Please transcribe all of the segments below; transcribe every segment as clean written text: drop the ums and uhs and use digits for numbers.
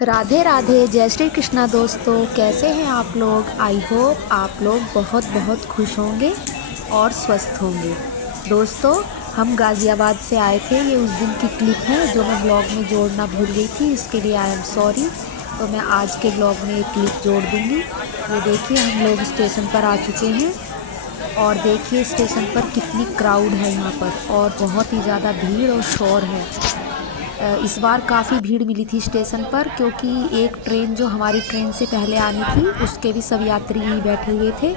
राधे राधे, जय श्री कृष्णा दोस्तों। कैसे हैं आप लोग? आई होप आप लोग बहुत बहुत खुश होंगे और स्वस्थ होंगे। दोस्तों, हम गाज़ियाबाद से आए थे। ये उस दिन की क्लिप है जो मैं ब्लॉग में जोड़ना भूल गई थी, इसके लिए आई एम सॉरी। तो मैं आज के ब्लॉग में ये क्लिप जोड़ दूँगी। ये देखिए, हम लोग स्टेशन पर आ चुके हैं और देखिए स्टेशन पर कितनी क्राउड है यहाँ पर, और बहुत ही ज़्यादा भीड़ और शोर है। इस बार काफ़ी भीड़ मिली थी स्टेशन पर, क्योंकि एक ट्रेन जो हमारी ट्रेन से पहले आनी थी उसके भी सब यात्री यहीं बैठे हुए थे,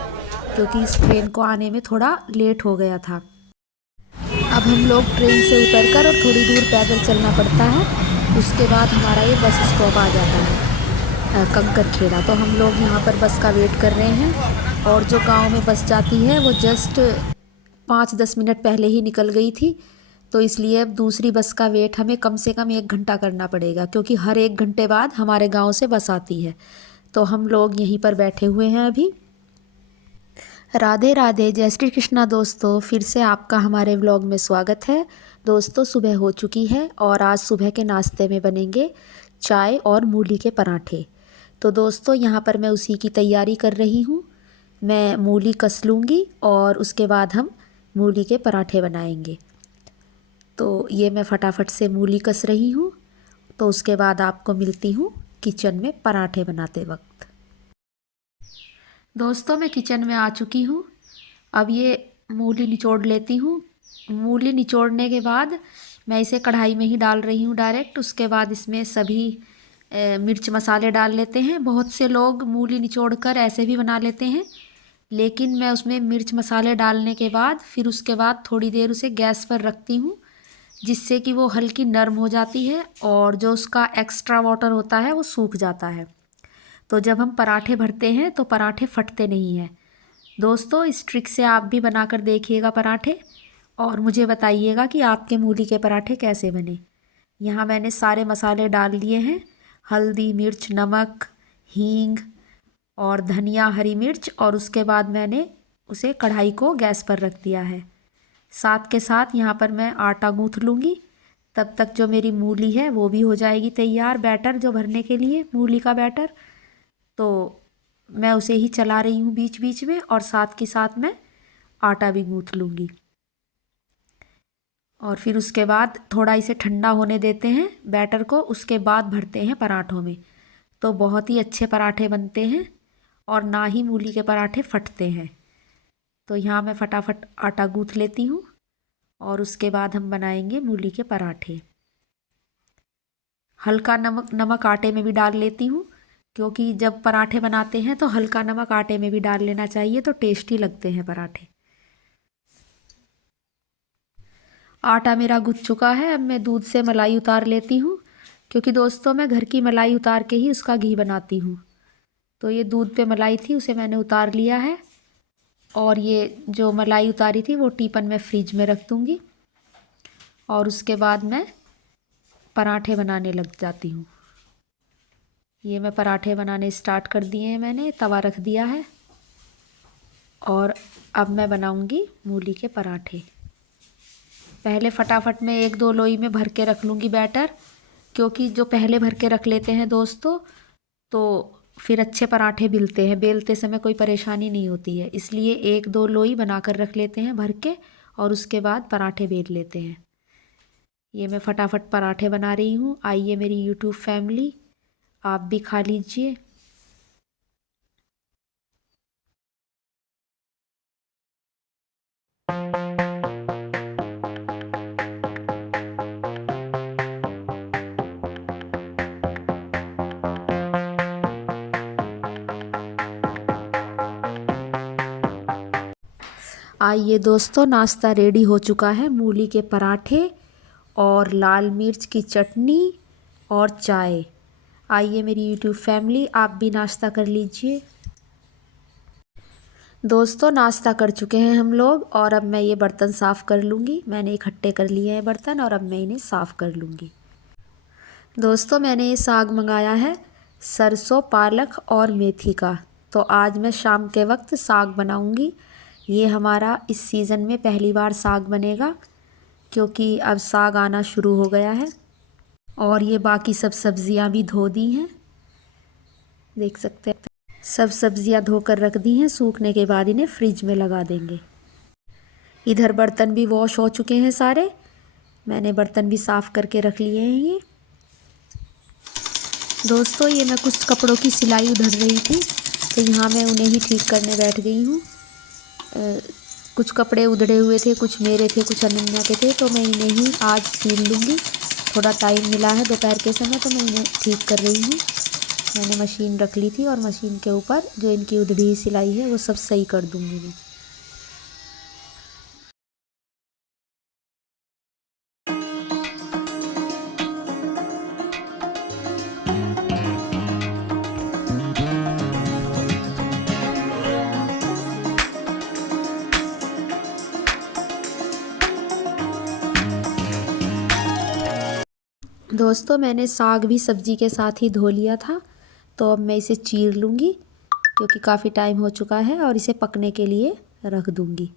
क्योंकि इस ट्रेन को आने में थोड़ा लेट हो गया था। अब हम लोग ट्रेन से उतरकर और थोड़ी दूर पैदल चलना पड़ता है, उसके बाद हमारा ये बस स्टॉप आ जाता है कंकर खेड़ा। तो हम लोग यहाँ पर बस का वेट कर रहे हैं, और जो गांव में बस जाती है वो जस्ट 5-10 मिनट पहले ही निकल गई थी। तो इसलिए अब दूसरी बस का वेट हमें कम से कम 1 घंटा करना पड़ेगा, क्योंकि हर 1 घंटे बाद हमारे गांव से बस आती है। तो हम लोग यहीं पर बैठे हुए हैं अभी। राधे राधे, जय श्री कृष्णा दोस्तों। फिर से आपका हमारे व्लॉग में स्वागत है। दोस्तों, सुबह हो चुकी है और आज सुबह के नाश्ते में बनेंगे चाय और मूली के पराठे। तो दोस्तों, यहाँ पर मैं उसी की तैयारी कर रही हूँ। मैं मूली कस लूँगी और उसके बाद हम मूली के पराठे बनाएंगे। तो ये मैं फटाफट से मूली कस रही हूँ, तो उसके बाद आपको मिलती हूँ किचन में पराठे बनाते वक्त। दोस्तों, मैं किचन में आ चुकी हूँ। अब ये मूली निचोड़ लेती हूँ। मूली निचोड़ने के बाद मैं इसे कढ़ाई में ही डाल रही हूँ डायरेक्ट। उसके बाद इसमें सभी मिर्च मसाले डाल लेते हैं। बहुत से लोग मूली निचोड़ कर ऐसे भी बना लेते हैं, लेकिन मैं उसमें मिर्च मसाले डालने के बाद फिर उसके बाद थोड़ी देर उसे गैस पर रखती हूँ, जिससे कि वो हल्की नरम हो जाती है और जो उसका एक्स्ट्रा वाटर होता है वो सूख जाता है। तो जब हम पराठे भरते हैं तो पराठे फटते नहीं हैं। दोस्तों, इस ट्रिक से आप भी बनाकर देखिएगा पराठे, और मुझे बताइएगा कि आपके मूली के पराठे कैसे बने। यहाँ मैंने सारे मसाले डाल लिए हैं, हल्दी, मिर्च, नमक, हींग और धनिया, हरी मिर्च, और उसके बाद मैंने उसे कढ़ाई को गैस पर रख दिया है। साथ के साथ यहाँ पर मैं आटा गूँथ लूँगी। तब तक जो मेरी मूली है वो भी हो जाएगी तैयार, बैटर जो भरने के लिए मूली का बैटर। तो मैं उसे ही चला रही हूँ बीच बीच में, और साथ के साथ मैं आटा भी गूँथ लूँगी। और फिर उसके बाद थोड़ा इसे ठंडा होने देते हैं बैटर को, उसके बाद भरते हैं पराठों में। तो बहुत ही अच्छे पराठे बनते हैं और ना ही मूली के पराठे फटते हैं। तो यहाँ मैं फटाफट आटा गूँथ लेती हूँ और उसके बाद हम बनाएंगे मूली के पराठे। हल्का नमक नमक आटे में भी डाल लेती हूँ, क्योंकि जब पराठे बनाते हैं तो हल्का नमक आटे में भी डाल लेना चाहिए, तो टेस्टी लगते हैं पराठे। आटा मेरा गुथ चुका है। अब मैं दूध से मलाई उतार लेती हूँ, क्योंकि दोस्तों मैं घर की मलाई उतार के ही उसका घी बनाती हूँ। तो ये दूध पे मलाई थी, उसे मैंने उतार लिया है, और ये जो मलाई उतारी थी वो टीपन में फ्रिज में रख दूँगी, और उसके बाद मैं पराठे बनाने लग जाती हूँ। ये मैं पराठे बनाने स्टार्ट कर दिए हैं, मैंने तवा रख दिया है, और अब मैं बनाऊँगी मूली के पराठे। पहले फटाफट मैं 1-2 लोई में भर के रख लूँगी बैटर, क्योंकि जो पहले भर के रख लेते हैं दोस्तों, तो फिर अच्छे पराठे बेलते हैं, बेलते समय कोई परेशानी नहीं होती है। इसलिए 1-2 लोई बनाकर रख लेते हैं भर के, और उसके बाद पराठे बेल लेते हैं। ये मैं फटाफट पराठे बना रही हूँ। आइए मेरी यूट्यूब फैमिली, आप भी खा लीजिए। आइए दोस्तों, नाश्ता रेडी हो चुका है। मूली के पराठे और लाल मिर्च की चटनी और चाय। आइए मेरी यूट्यूब फैमिली, आप भी नाश्ता कर लीजिए। दोस्तों, नाश्ता कर चुके हैं हम लोग, और अब मैं ये बर्तन साफ़ कर लूँगी। मैंने इकट्ठे कर लिए हैं बर्तन, और अब मैं इन्हें साफ़ कर लूँगी। दोस्तों, मैंने ये साग मंगाया है, सरसों, पालक और मेथी का। तो आज मैं शाम के वक्त साग बनाऊँगी। ये हमारा इस सीज़न में पहली बार साग बनेगा, क्योंकि अब साग आना शुरू हो गया है। और ये बाकी सब सब्जियां भी धो दी हैं, देख सकते हैं। सब सब्जियां धोकर रख दी हैं, सूखने के बाद इन्हें फ्रिज में लगा देंगे। इधर बर्तन भी वॉश हो चुके हैं सारे, मैंने बर्तन भी साफ़ करके रख लिए हैं। ये दोस्तों, ये मैं कुछ कपड़ों की सिलाई उधर रही थी, तो यहाँ मैं उन्हें ही ठीक करने बैठ गई हूँ। कुछ कपड़े उधड़े हुए थे, कुछ मेरे थे, कुछ अनन्या के थे, तो मैं इन्हें ही आज सिल लूँगी। थोड़ा टाइम मिला है दोपहर के समय, तो मैं इन्हें ठीक कर रही हूँ। मैंने मशीन रख ली थी और मशीन के ऊपर जो इनकी उधड़ी हुई सिलाई है वो सब सही कर दूँगी मैं। दोस्तों, मैंने साग भी सब्जी के साथ ही धो लिया था, तो अब मैं इसे चीर लूँगी क्योंकि काफ़ी टाइम हो चुका है, और इसे पकने के लिए रख दूँगी।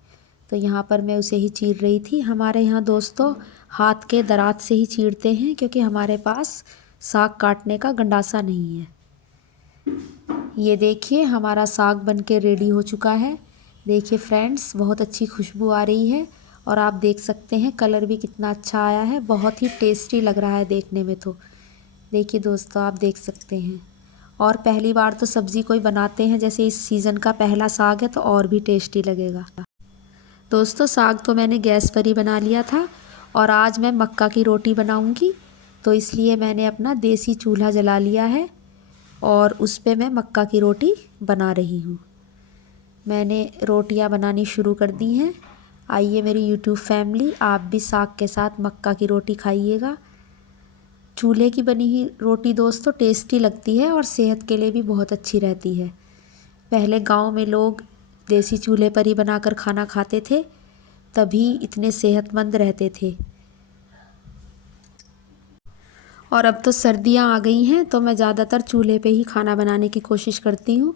तो यहाँ पर मैं उसे ही चीर रही थी। हमारे यहाँ दोस्तों हाथ के दरात से ही चीरते हैं, क्योंकि हमारे पास साग काटने का गंडासा नहीं है। ये देखिए, हमारा साग बन के रेडी हो चुका है। देखिए फ्रेंड्स, बहुत अच्छी खुशबू आ रही है, और आप देख सकते हैं कलर भी कितना अच्छा आया है। बहुत ही टेस्टी लग रहा है देखने में। तो देखिए दोस्तों, आप देख सकते हैं। और पहली बार तो सब्ज़ी कोई बनाते हैं, जैसे इस सीज़न का पहला साग है, तो और भी टेस्टी लगेगा। दोस्तों, साग तो मैंने गैस पर ही बना लिया था, और आज मैं मक्का की रोटी बनाऊंगी, तो इसलिए मैंने अपना देसी चूल्हा जला लिया है, और उस पे मैं मक्का की रोटी बना रही हूँ। मैंने रोटियाँ बनानी शुरू कर दी हैं। आइए मेरी यूट्यूब फैमिली, आप भी साग के साथ मक्का की रोटी खाइएगा। चूल्हे की बनी हुई रोटी दोस्तों टेस्टी लगती है, और सेहत के लिए भी बहुत अच्छी रहती है। पहले गांव में लोग देसी चूल्हे पर ही बनाकर खाना खाते थे, तभी इतने सेहतमंद रहते थे। और अब तो सर्दियां आ गई हैं, तो मैं ज़्यादातर चूल्हे पे ही खाना बनाने की कोशिश करती हूँ।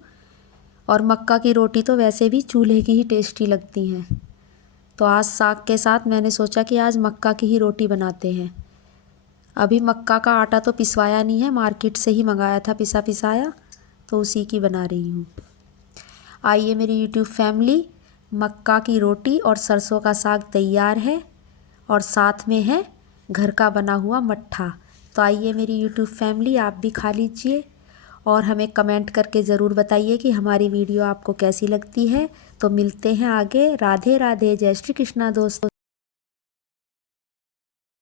और मक्का की रोटी तो वैसे भी चूल्हे की ही टेस्टी लगती हैं। तो आज साग के साथ मैंने सोचा कि आज मक्का की ही रोटी बनाते हैं। अभी मक्का का आटा तो पिसवाया नहीं है, मार्केट से ही मंगाया था पिसा पिसाया, तो उसी की बना रही हूँ। आइए मेरी यूट्यूब फैमिली, मक्का की रोटी और सरसों का साग तैयार है, और साथ में है घर का बना हुआ मट्ठा। तो आइए मेरी यूट्यूब फैमिली, आप भी खा लीजिए, और हमें कमेंट करके ज़रूर बताइए कि हमारी वीडियो आपको कैसी लगती है। तो मिलते हैं आगे। राधे राधे, जय श्री कृष्णा दोस्तों।